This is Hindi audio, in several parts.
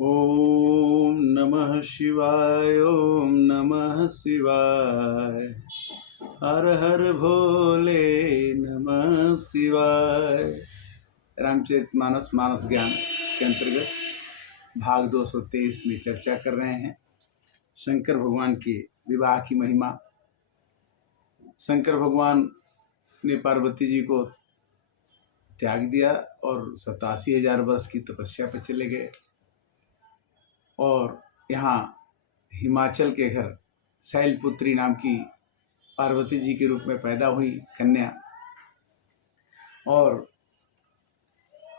ओम नमः शिवाय। ओम नमः शिवाय। हर हर भोले नमः शिवाय। रामचरितमानस मानस ज्ञान के अंतर्गत भाग 223 में चर्चा कर रहे हैं शंकर भगवान के विवाह की महिमा। शंकर भगवान ने पार्वती जी को त्याग दिया और 87,000 वर्ष की तपस्या पर चले गए और यहाँ हिमाचल के घर शैलपुत्री नाम की पार्वती जी के रूप में पैदा हुई कन्या। और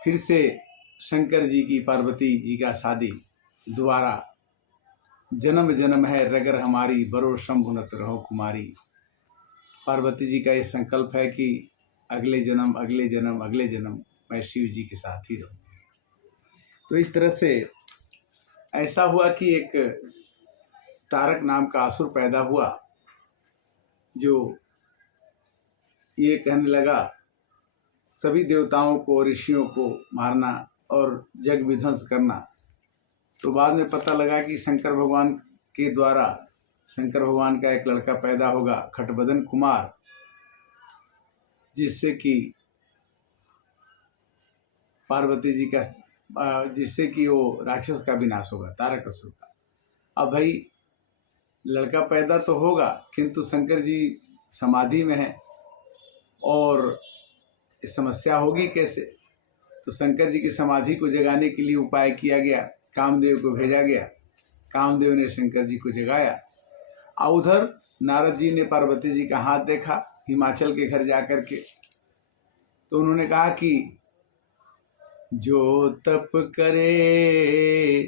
फिर से शंकर जी की पार्वती जी का शादी दोबारा जन्म जन्म है रगर हमारी बरो शंभुनत रहो कुमारी। पार्वती जी का ये संकल्प है कि अगले जन्म अगले जन्म अगले जन्म मैं शिव जी के साथ ही रहूँगी। तो इस तरह से ऐसा हुआ कि एक तारक नाम का असुर पैदा हुआ जो ये कहने लगा सभी देवताओं को ऋषियों को मारना और जग विध्वंस करना। तो बाद में पता लगा कि शंकर भगवान के द्वारा शंकर भगवान का एक लड़का पैदा होगा खटबदन कुमार, जिससे कि पार्वती जी का जिससे कि वो राक्षस का विनाश होगा, तारक असुर का। अब भाई लड़का पैदा तो होगा किंतु शंकर जी समाधि में है और समस्या होगी कैसे। तो शंकर जी की समाधि को जगाने के लिए उपाय किया गया, कामदेव को भेजा गया। कामदेव ने शंकर जी को जगाया और उधर नारद जी ने पार्वती जी का हाथ देखा हिमाचल के घर जाकर के। तो उन्होंने कहा कि जो तप करे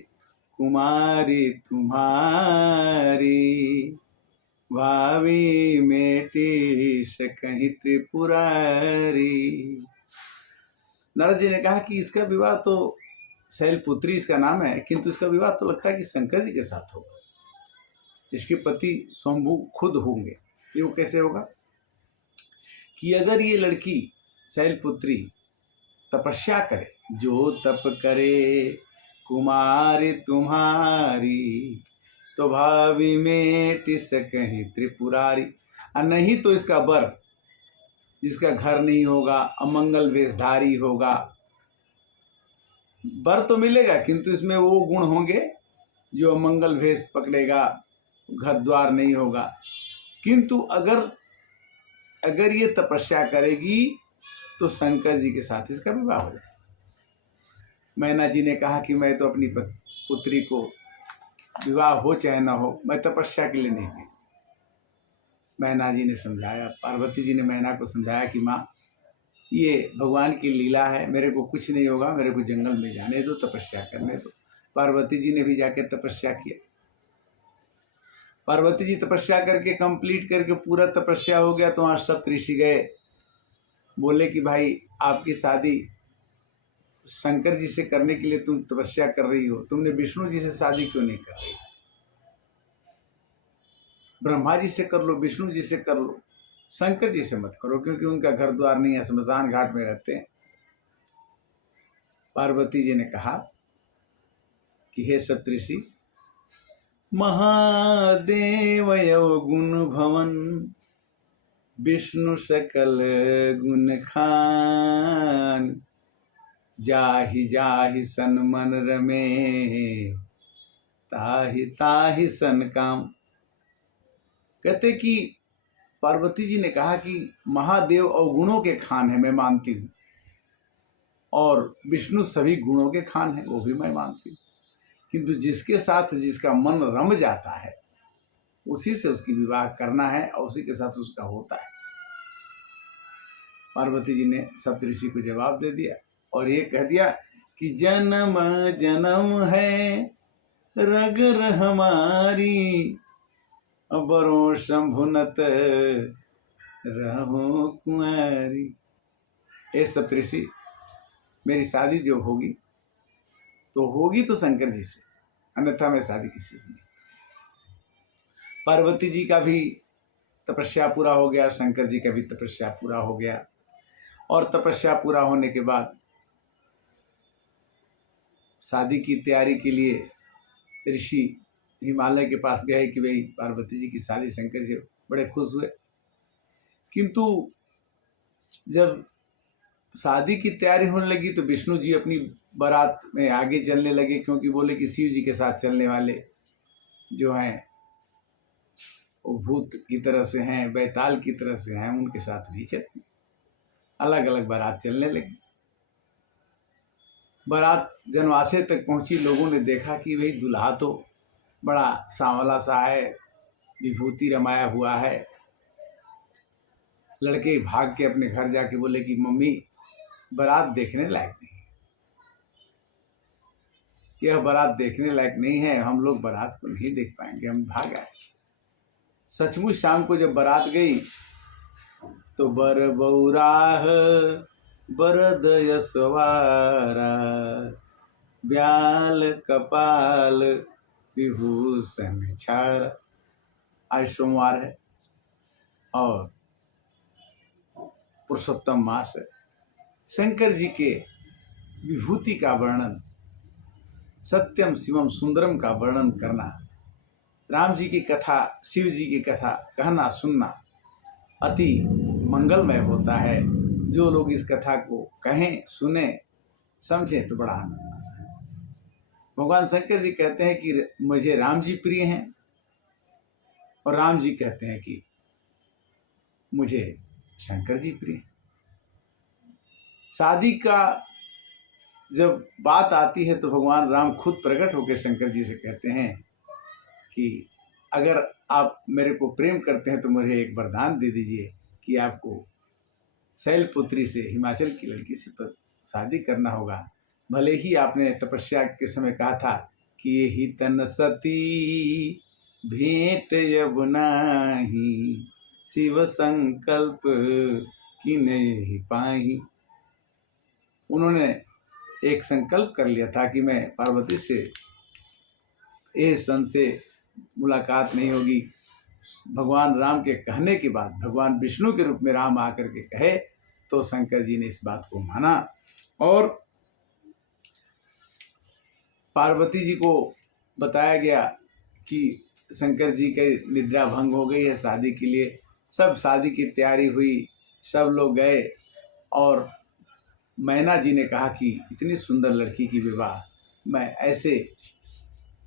कुमारी तुम्हारी भावी मेटी सकहि त्रिपुरारी। नारद जी ने कहा कि इसका विवाह तो शैलपुत्री इसका नाम है किंतु इसका विवाह तो लगता है कि शंकर जी के साथ होगा। इसके पति स्वयंभू खुद होंगे। ये वो कैसे होगा कि अगर ये लड़की शैलपुत्री तपस्या करे, जो तप करे कुमारी तुम्हारी तो भावी में टिसकहि त्रिपुरारी। और नहीं तो इसका वर जिसका घर नहीं होगा, अमंगल वेशधारी होगा, वर तो मिलेगा किंतु इसमें वो गुण होंगे जो अमंगल वेश पकड़ेगा, घर द्वार नहीं होगा। किंतु अगर ये तपस्या करेगी तो शंकर जी के साथ इसका विवाह हो जाए। मैना जी ने कहा कि मैं तो अपनी पुत्री को विवाह हो चाहे ना हो, मैं तपस्या के लिए नहीं गई। मैना जी ने समझाया, पार्वती जी ने मैना को समझाया कि माँ ये भगवान की लीला है, मेरे को कुछ नहीं होगा, मेरे को जंगल में जाने दो, तपस्या करने दो। पार्वती जी ने भी जाके तपस्या किया। पार्वती जी तपस्या करके कंप्लीट करके पूरा तपस्या हो गया। तो वहाँ सब ऋषि गए, बोले कि भाई आपकी शादी शंकर जी से करने के लिए तुम तपस्या कर रही हो, तुमने विष्णु जी से शादी क्यों नहीं कर रही? ब्रह्मा जी से कर लो, विष्णु जी से कर लो, शंकर जी से मत करो क्योंकि उनका घर द्वार नहीं है, शमशान घाट में रहते हैं। पार्वती जी ने कहा कि हे सप्तऋषि, महादेव गुण भवन विष्णु सकल गुण खान जाहि जाहि सन मन रमे ताहि ताहि सन काम। कहते कि पार्वती जी ने कहा कि महादेव अवगुणों के खान है, मैं मानती हूँ, और विष्णु सभी गुणों के खान है, वो भी मैं मानती हूँ, किंतु जिसके साथ जिसका मन रम जाता है उसी से उसकी विवाह करना है और उसी के साथ उसका होता है। पार्वती जी ने सप्तऋषि को जवाब दे दिया और ये कह दिया कि जन्म जन्म है रगर हमारी बरो शंभुनत रहो कुंवारी। हे सप्तऋषि, मेरी शादी जो होगी तो शंकर जी से, अन्यथा मैं शादी किसी से नहीं। पार्वती जी का भी तपस्या पूरा हो गया, शंकर जी का भी तपस्या पूरा हो गया। और तपस्या पूरा होने के बाद शादी की तैयारी के लिए ऋषि हिमालय के पास गए कि भाई पार्वती जी की शादी, शंकर जी बड़े खुश हुए। किंतु जब शादी की तैयारी होने लगी तो विष्णु जी अपनी बारात में आगे चलने लगे, क्योंकि बोले कि शिव जी के साथ चलने वाले जो हैं वो भूत की तरह से हैं, बैताल की तरह से हैं, उनके साथ नहीं चलते। अलग अलग बारात चलने लगी। बारात जनवासे तक पहुंची। लोगों ने देखा कि भाई दूल्हा तो बड़ा सांवला सा है, विभूति रमाया हुआ है। लड़के भाग के अपने घर जाके बोले कि मम्मी बारात देखने लायक नहीं, यह बारात देखने लायक नहीं है, हम लोग बारात को नहीं देख पाएंगे, हम भाग आए। सचमुच शाम को जब बारात गई तो बर बौराह बरद यशवारा ब्याल कपाल विभूषण छारा। आज सोमवार है और पुरुषोत्तम मास है। शंकर जी के विभूति का वर्णन, सत्यम शिवम सुंदरम का वर्णन करना, राम जी की कथा, शिव जी की कथा कहना सुनना अति मंगलमय होता है। जो लोग इस कथा को कहें, सुने, समझें तो बड़ा आनंद आता है। भगवान शंकर जी कहते हैं कि मुझे राम जी प्रिय हैं, और राम जी कहते हैं कि मुझे शंकर जी प्रिय हैं। शादी का जब बात आती है तो भगवान राम खुद प्रकट होकर शंकर जी से कहते हैं कि अगर आप मेरे को प्रेम करते हैं तो मुझे एक वरदान दे दीजिए कि आपको शैलपुत्री से, हिमाचल की लड़की से शादी करना होगा। भले ही आपने तपस्या के समय कहा था कि ये ही तन सती भेंट अब नाही, शिव संकल्प की नहीं पाई। उन्होंने एक संकल्प कर लिया था कि मैं पार्वती से इस सन से मुलाकात नहीं होगी। भगवान राम के कहने के बाद भगवान विष्णु के रूप में राम आकर के कहे तो शंकर जी ने इस बात को माना, और पार्वती जी को बताया गया कि शंकर जी के निद्रा भंग हो गई है, शादी के लिए सब शादी की तैयारी हुई, सब लोग गए। और मैना जी ने कहा कि इतनी सुंदर लड़की की विवाह मैं ऐसे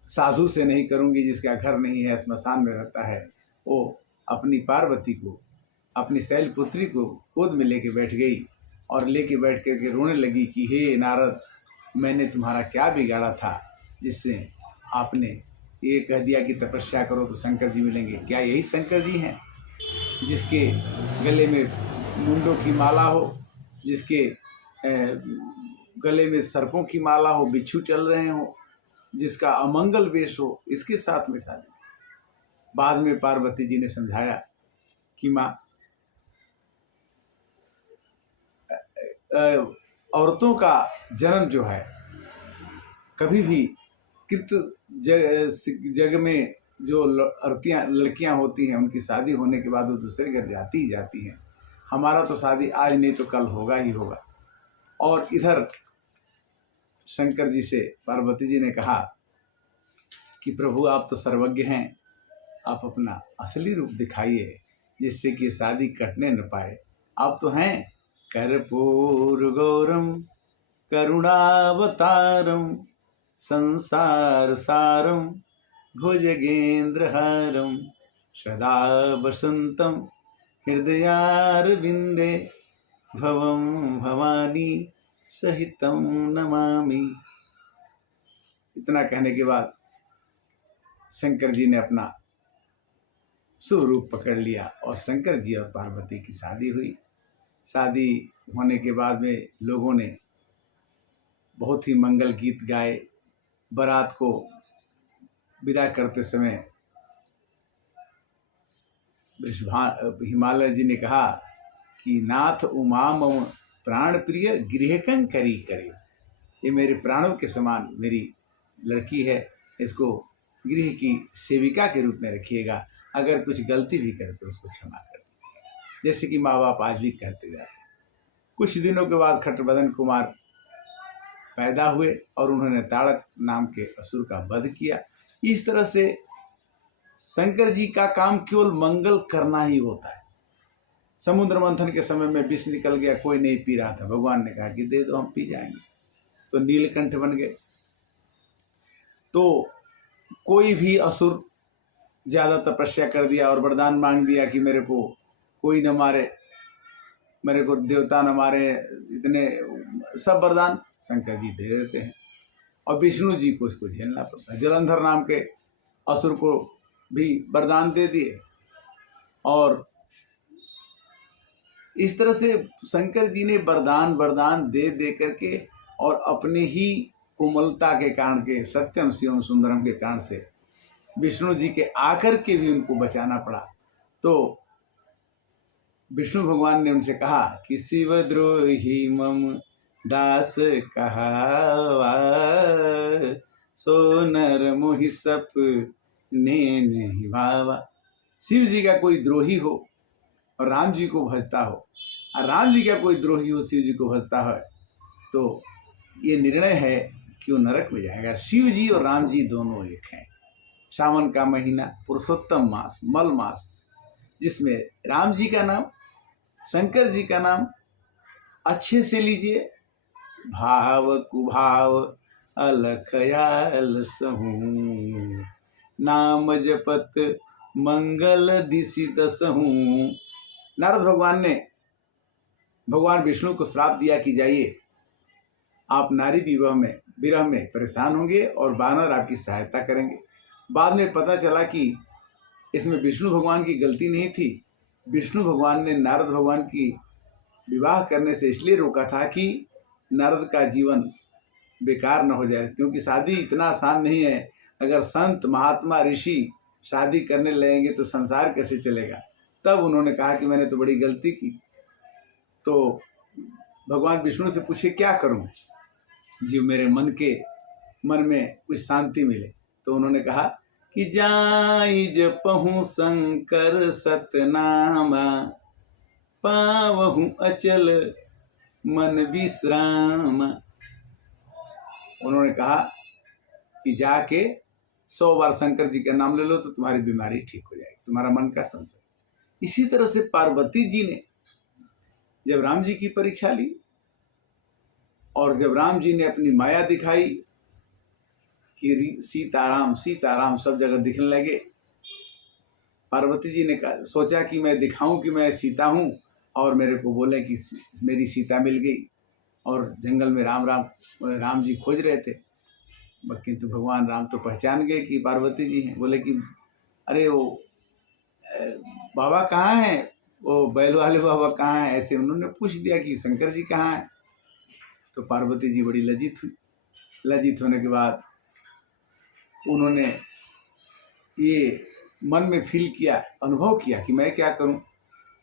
साधु से नहीं करूंगी जिसका घर नहीं है, स्मशान में रहता है। वो अपनी पार्वती को, अपनी शैलपुत्री को गोद में लेके बैठ गई और लेके बैठ करके रोने लगी कि हे नारद, मैंने तुम्हारा क्या बिगाड़ा था जिससे आपने ये कह दिया कि तपस्या करो तो शंकर जी मिलेंगे। क्या यही शंकर जी हैं जिसके गले में मुंडों की माला हो, जिसके गले में सर्पों की माला हो, बिच्छू चल रहे हो, जिसका अमंगल वेश हो, इसके साथ में शादी? बाद में पार्वती जी ने समझाया कि माँ, औरतों का जन्म जो है कभी भी कृत जग में जो लड़कियां होती हैं उनकी शादी होने के बाद वो दूसरे घर जाती ही जाती हैं। हमारा तो शादी आज नहीं तो कल होगा ही होगा। और इधर शंकर जी से पार्वती जी ने कहा कि प्रभु आप तो सर्वज्ञ हैं, आप अपना असली रूप दिखाइए जिससे कि शादी कटने न पाए। आप तो हैं कर्पूर गौरम करुणावतारम संसार सारम भुजगेंद्रहारम सदा वसंतम हृदयारविंदे भवम भवानी सहितम नमामि। इतना कहने के बाद शंकर जी ने अपना स्वरूप पकड़ लिया और शंकर जी और पार्वती की शादी हुई। शादी होने के बाद में लोगों ने बहुत ही मंगल गीत गाए। बारात को विदा करते समय हिमालय जी ने कहा कि नाथ उमा मम प्राण प्रिय गृहकं करी करे, ये मेरे प्राणों के समान मेरी लड़की है, इसको गृह की सेविका के रूप में रखिएगा, अगर कुछ गलती भी करे तो उसको क्षमा कर दीजिएगा, जैसे कि माँ बाप आज भी कहते जाते हैं। कुछ दिनों के बाद खट्टबदन कुमार पैदा हुए और उन्होंने ताड़क नाम के असुर का वध किया। इस तरह से शंकर जी का काम केवल मंगल करना ही होता है। समुद्र मंथन के समय में विष निकल गया, कोई नहीं पी रहा था, भगवान ने कहा कि दे दो, हम पी जाएंगे, तो नीलकंठ बन गए। तो कोई भी असुर ज़्यादा तपस्या कर दिया और वरदान मांग दिया कि मेरे को कोई न मारे, मेरे को देवता न मारे, इतने सब वरदान शंकर जी दे देते हैं। और विष्णु जी को इसको झेलना पड़ता है। जलंधर नाम के असुर को भी वरदान दे दिए। और इस तरह से शंकर जी ने वरदान दे दे करके और अपने ही कोमलता के कारण के, सत्यम शिवम सुंदरम के कारण से विष्णु जी के आकर के भी उनको बचाना पड़ा। तो विष्णु भगवान ने उनसे कहा कि शिवद्रोही मम दास कहावा, सो नर मोहि सप ने नहीं भावा। शिव जी का कोई द्रोही हो और राम जी को भजता हो, और राम जी का कोई द्रोही हो शिव जी को भजता है, तो ये निर्णय है कि वो नरक में जाएगा। शिव जी और राम जी दोनों एक हैं। सावन का महीना, पुरुषोत्तम मास, मल मास, जिसमें राम जी का नाम, शंकर जी का नाम अच्छे से लीजिए। भाव कुभाव अलख अलसहूँ, नाम जपत मंगल दिशि दसहूँ। नारद भगवान ने भगवान विष्णु को श्राप दिया कि जाइए, आप नारी विरह में परेशान होंगे और वानर आपकी सहायता करेंगे। बाद में पता चला कि इसमें विष्णु भगवान की गलती नहीं थी। विष्णु भगवान ने नारद भगवान की विवाह करने से इसलिए रोका था कि नारद का जीवन बेकार न हो जाए, क्योंकि शादी इतना आसान नहीं है। अगर संत महात्मा ऋषि शादी करने लगेंगे तो संसार कैसे चलेगा। तब उन्होंने कहा कि मैंने तो बड़ी गलती की। तो भगवान विष्णु से पूछे क्या करूं जी मेरे मन में कुछ शांति मिले। तो उन्होंने कहा कि जाई जपहूँ शंकर सतनामा, पावहूँ अचल मन विश्राम। उन्होंने कहा कि जाके 100 बार शंकर जी का नाम ले लो तो तुम्हारी बीमारी ठीक हो जाएगी, तुम्हारा मन का संशय। इसी तरह से पार्वती जी ने जब राम जी की परीक्षा ली और जब राम जी ने अपनी माया दिखाई कि सीताराम सीताराम सब जगह दिखने लगे, पार्वती जी ने सोचा कि मैं दिखाऊं कि मैं सीता हूं और मेरे को बोले कि मेरी सीता मिल गई। और जंगल में राम जी खोज रहे थे, किंतु भगवान राम तो पहचान गए कि पार्वती जी हैं। बोले कि अरे वो बाबा कहाँ हैं, वो बैल वाले बाबा कहाँ हैं, ऐसे उन्होंने पूछ दिया कि शंकर जी कहाँ हैं। तो पार्वती जी बड़ी लज्जित हुई। लज्जित होने के बाद उन्होंने ये मन में फील किया, अनुभव किया कि मैं क्या करूं।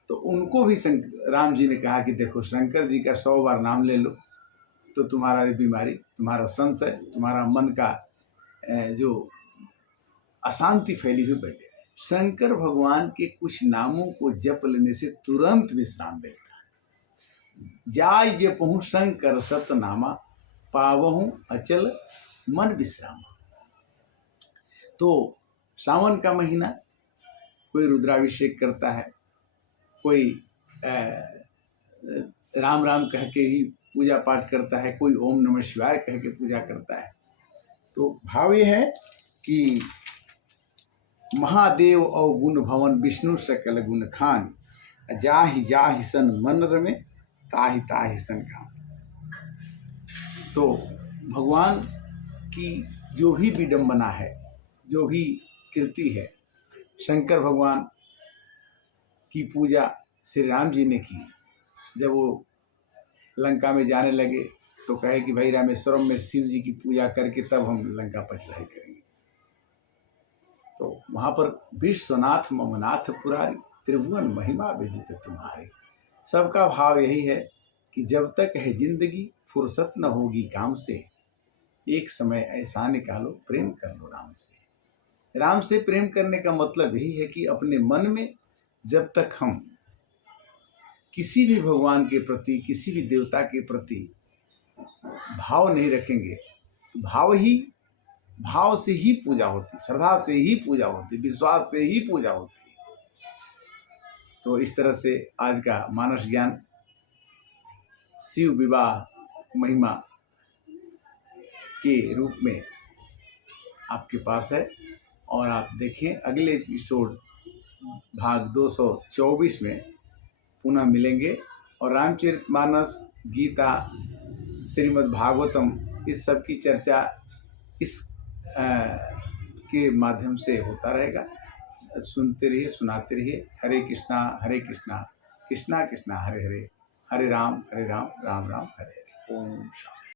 तो उनको भी राम जी ने कहा कि देखो शंकर जी का 100 बार नाम ले लो तो तुम्हारा बीमारी, तुम्हारा संशय, तुम्हारा मन का जो अशांति फैली हुई बैठे। शंकर भगवान के कुछ नामों को जप लेने से तुरंत विश्राम मिलता है। जाय जपहूँ शंकर सतनामा, पावहूँ अचल मन विश्राम। तो सावन का महीना, कोई रुद्राभिषेक करता है, कोई राम राम कह के ही पूजा पाठ करता है, कोई ओम नमः शिवाय कह के पूजा करता है। तो भाव ये है कि महादेव अवगुण भवन विष्णु सकल गुण खान, जाहि जाहि सन मन रमे ताहि ताहि सन खान। तो भगवान की जो भी विडंबना है, जो भी कीर्ति है, शंकर भगवान की पूजा श्री राम जी ने की। जब वो लंका में जाने लगे तो कहे कि भाई रामेश्वरम में शिव जी की पूजा करके तब हम लंका पर चढ़ाई करेंगे। तो वहाँ पर विश्वनाथ ममनाथ पुरारी, त्रिभुवन महिमा विदित तुम्हारी। सबका भाव यही है कि जब तक है जिंदगी फुर्सत न होगी काम से, एक समय ऐसा निकालो प्रेम कर लो राम से। राम से प्रेम करने का मतलब यही है कि अपने मन में जब तक हम किसी भी भगवान के प्रति, किसी भी देवता के प्रति भाव नहीं रखेंगे तो भाव से ही पूजा होती, श्रद्धा से ही पूजा होती, विश्वास से ही पूजा होती। तो इस तरह से आज का मानस ज्ञान शिव विवाह महिमा के रूप में आपके पास है। और आप देखें अगले एपिसोड भाग 224 में पुनः मिलेंगे और रामचरितमानस, गीता, श्रीमद् भागवतम इस सब की चर्चा इस के माध्यम से होता रहेगा। सुनते रहिए, सुनाते रहिए। हरे कृष्णा कृष्णा कृष्णा हरे हरे, हरे राम राम राम हरे हरे। ओम शांति।